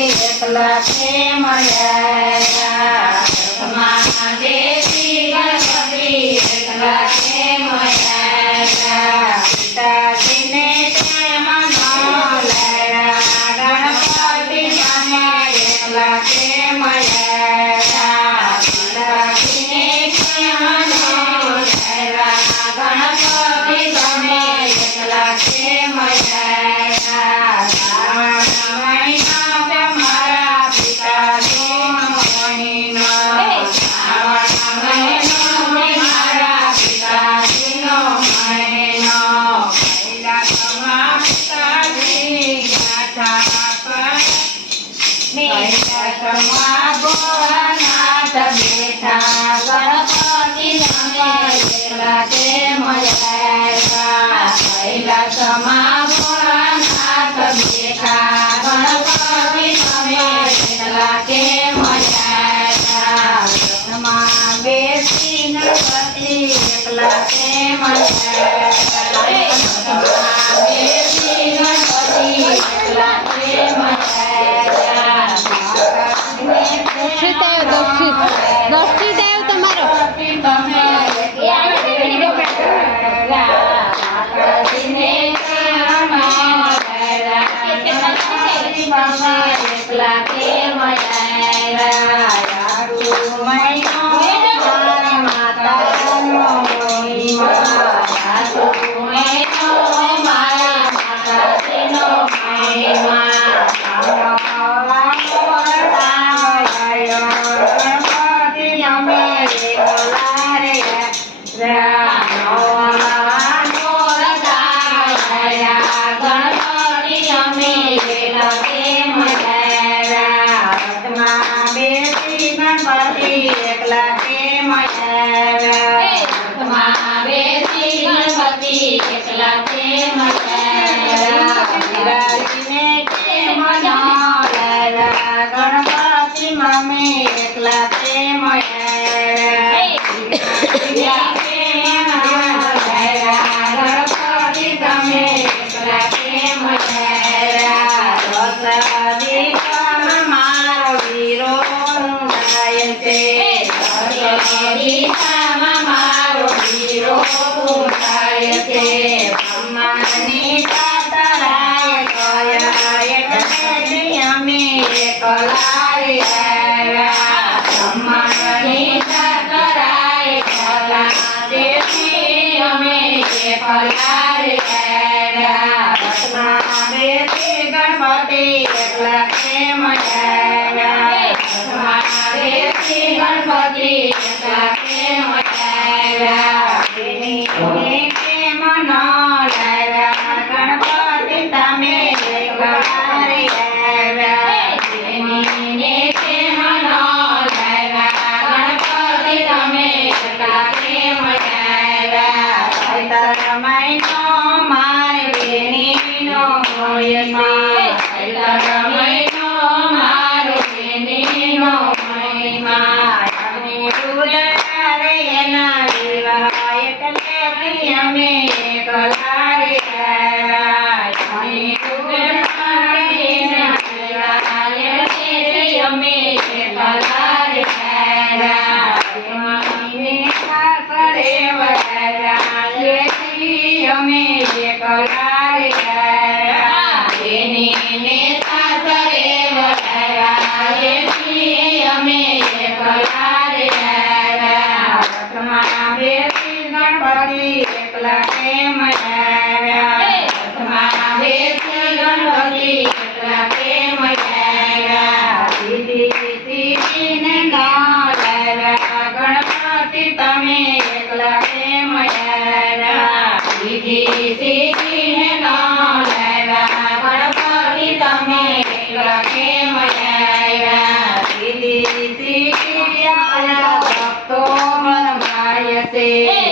एकला प्रेमया રથમાં પણ નાથ બેઠા ગણપતિ તમે એટલા કે મજાયા રથમાં બેસી ગણપતિ એકલા કે મજાયા that. 好。falei, Thank you. ચોરી એકલા કેમ આવ્યા રથમાં બેસી ગણપતિ એકલા કેમ આવ્યા દીદી દીદીને ગાયા ગણપતિ તમે એકલા કેમ આવ્યા દીદી દીદીને ગાયા ગણપતિ તમે એકલા કેમ આવ્યા દીદી દીદી ભક્તો મન માય છે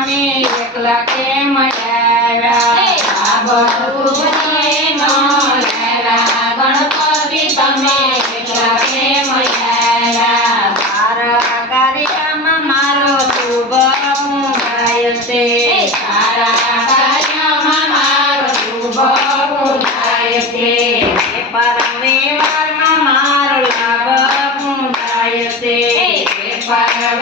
મે એકલા કે મયેરા આ બધું મને મન લહ ગણપતિ તમે કે મયેરા સારા કારિયામાં મારો સુવંગ ગાયતે સારા કારિયામાં મારો સુવંગ ગાયતે હે પરમનીમાં મારો લાભું ગાયતે હે હે પરમ